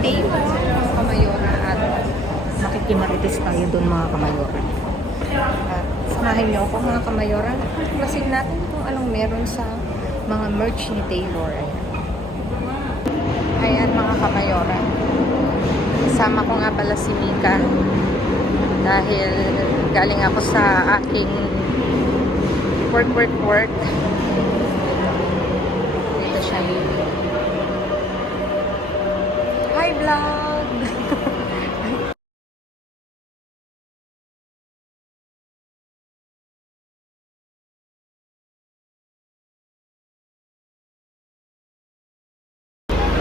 Taylor, mga kamayora, at makikimarites tayo doon mga kamayora. At samahin niyo ako mga kamayora. Klasin natin kung anong meron sa mga merch ni Taylor. Ayan mga kamayora. Kasama ko nga pala si Mika dahil galing ako sa aking work. Dito siya. Hi vlog!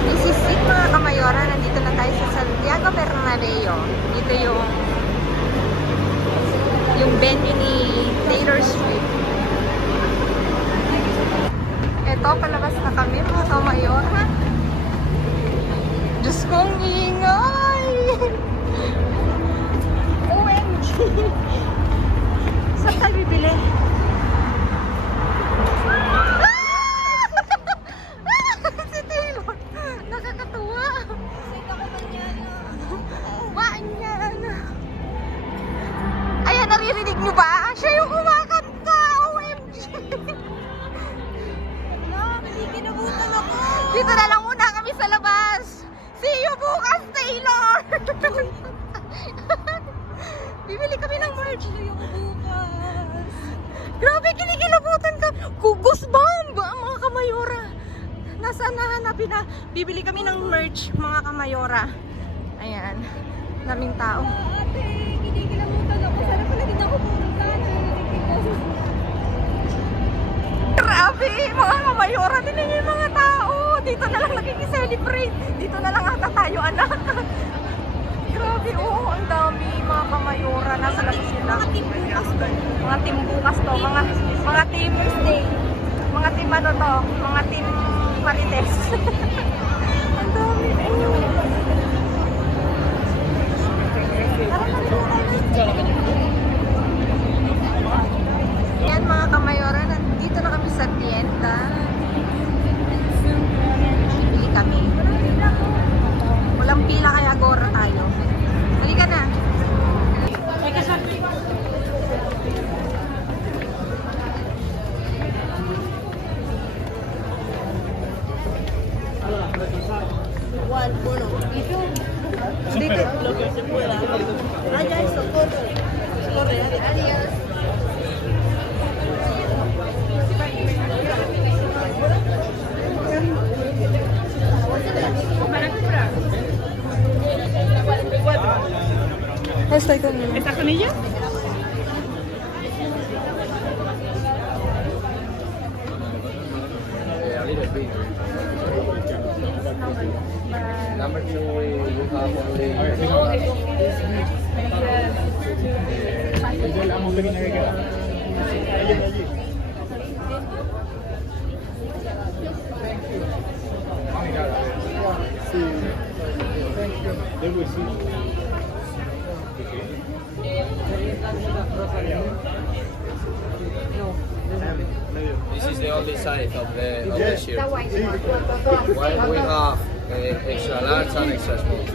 This is it mga kamayora. Nandito na tayo sa Santiago Bernabeo. Dito yung venue ni Taylor Swift. Ito, palabas na kami mga kamayora. Diyos kong ingay! OMG! Saan tayo bibili? Si Taylor! Nakakatuwa! Maanyan! Ayan, naririnig nyo ba? Siya yung kumakanta! OMG! Kinabutan ako! Dito na lang muna kami sa labas! See you bukas, Taylor! Bibili kami ng merch. Bukas. Grabe, kinikilabutan ka. Goosebump, mga kamayora. Nasaan nahanapin na? Bibili kami ng merch, mga kamayora. Ayan. Daming tao. Ate, kinikilabutan ako. Sana pala din ako pumunta. Grabe, mga kamayora. Tingnan niyo yung mga tao. Dito na lang nakikiselebrate. Dito na lang ata tayo, anak. Grabe, ang dami mga kamayora. Nasa labas sila. Mga team bukas to. Mga team bukas to. Mga team Thursday. Mga team ano to. Mga team Marites. Ang dami. Yan mga kamayora. Nandito na kami sa tienda. Bili kami. Walang pila kaya agora tayo. Halika na. Dito. Adios. Estoy con ella. ¿Estás con ella? Number two, we have only. This is the only side of the shirt. While we have extra large and extra small.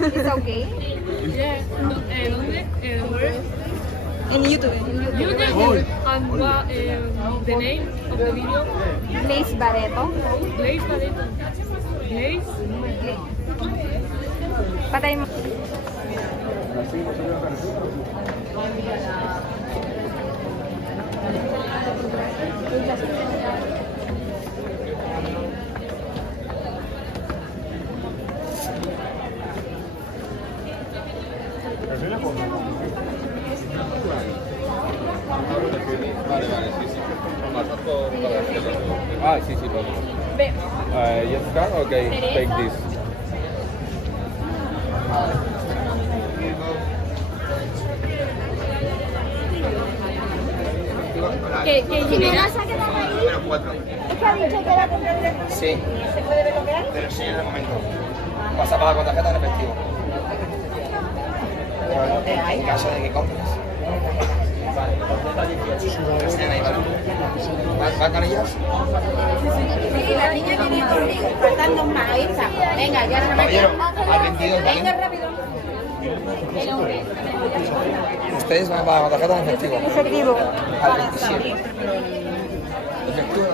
It's okay? Yeah. Where? In YouTube. YouTube. And what, the name of the video? Blaze Barreto. Blaze Barreto. Blaze? Patay mo. Ah, sí, sí, vamos. Yes, car? Okay, take this. ¿Qué genera? Número 4. Sí. Te lo enseño en el momento. Vas a pagar con tarjeta en efectivo. Pero en caso de que compres. Vale. Te enseñan ahí, ¿vale? ¿Van con ellas? Sí, la niña viene conmigo, faltando una esa. Venga, ya se me Caballero, al 22, ¿vale? Venga, rápido. Ustedes van a pagar con tarjeta en efectivo. Efectivo. Al 27. Efectivo.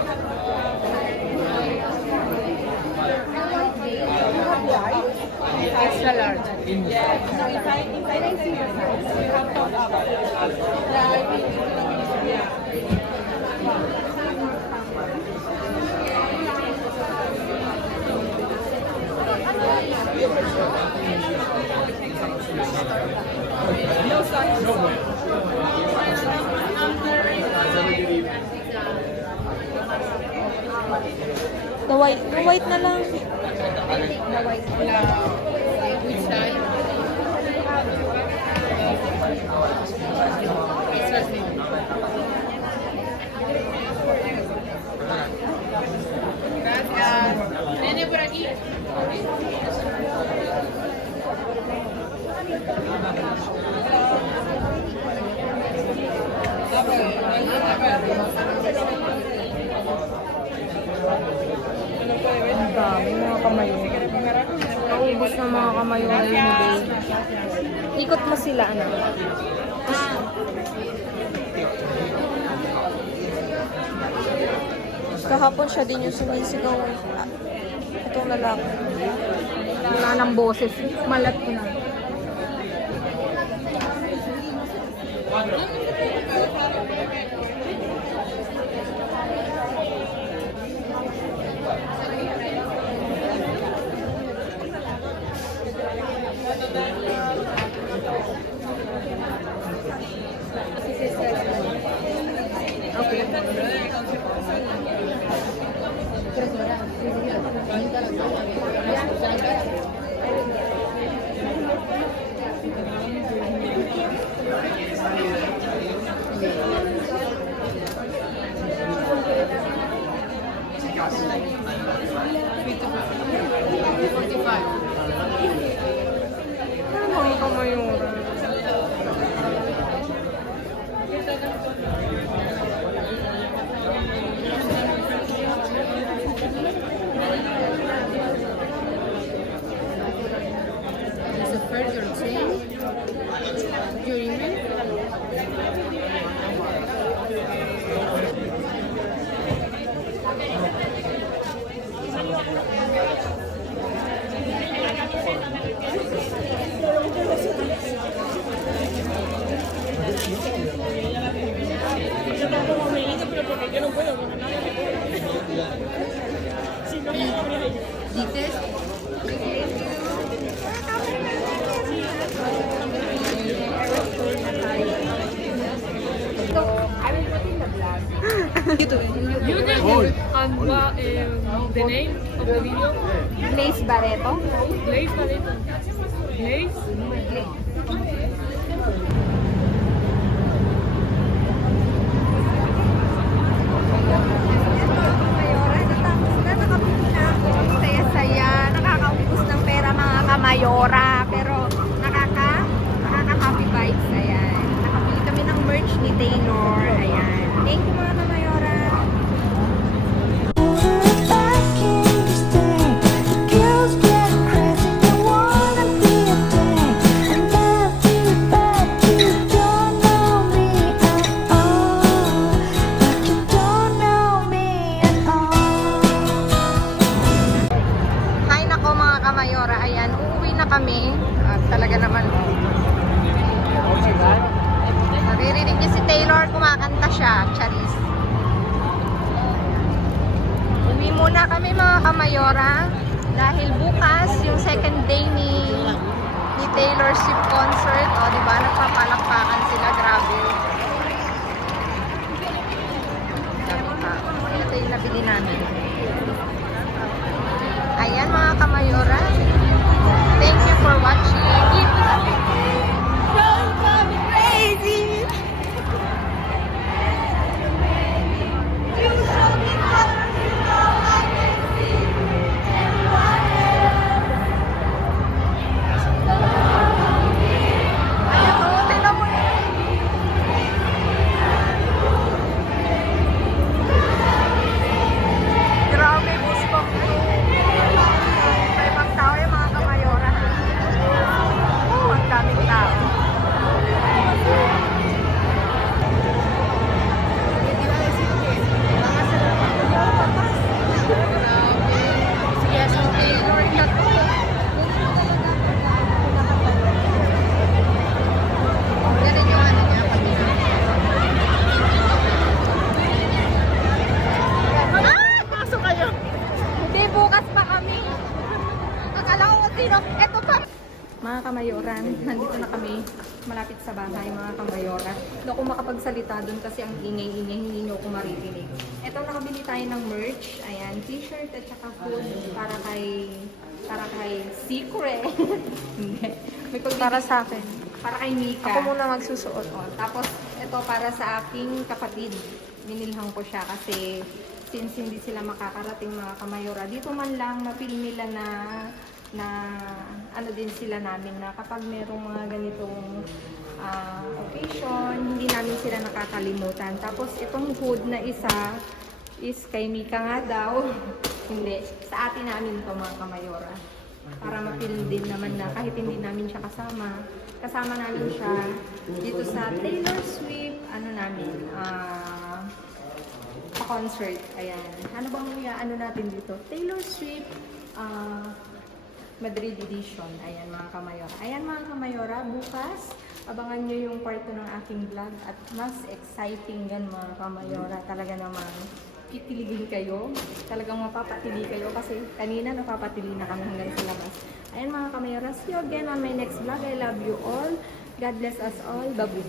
Extra large. The white na lang. Which side? Extra small. Gracias. Nene por aquí. Ang dami mga kamayon. Naubos na mga kamayon na yun, babe. Ikot mo sila, anak. Kahapon siya din yung sumisigaw. Itong lalaki. Wala ng boses. Malat ko na. Mga kamayon. Is the first your change? Your email? Dices. You can the name of the video. Blaze Barreto. Blaze Barreto. Blaze. Saya-saya, nakakaubos ng pera mga kamayora, pero nakaka-happy vibes, ayan. Nakabili kami ng merch ni Taylor, ayan. Thank you mga kamayora. Hi nako mga kamayora, ayan, uuwi na kami. At talaga naman, naririnig niyo si Taylor, kumakanta siya, Charis. Uwi muna kami mga kamayora, dahil bukas yung second day ni Taylor Swift concert. O, diba, nagpapalakpakan sila, grabe. Dami pa. Ito yung nabili namin. Ayan mga kamayora. Thank you for watching. Don't call me crazy. malapit sa bahay mga kamayora. Hindi ako makapagsalita doon kasi ang ingay-ingay, hindi nyo ako maririnig. Ito, nakabili tayo ng merch. Ayan, t-shirt at saka food para kay Secret. Hindi. Para sa akin. Para kay Mika. Ako muna magsusuot. Oh, tapos ito para sa aking kapatid. Binilhan ko siya kasi since hindi sila makakarating mga kamayora, dito man lang mapil nila na ano din sila namin na kapag merong mga ganitong occasion, hindi namin sila nakakalimutan. Tapos itong hood na isa is kay Mika nga daw. Hindi, sa atin namin to mga kamayora. Para mapil din naman na kahit hindi namin siya kasama namin siya dito sa Taylor Swift, ano namin, concert. Ayan. Ano bang ano natin dito? Taylor Swift Madrid Edition. Ayan mga kamayora. Ayan mga kamayora, bukas abangan nyo yung kwarto ng aking vlog at mas exciting yan mga kamayora. Talaga namang kikiligin kayo. Talagang mapapatili kayo kasi kanina napapatili na kami hanggang sa labas. Ayan mga kamayora, see you again on my next vlog. I love you all. God bless us all. Babu.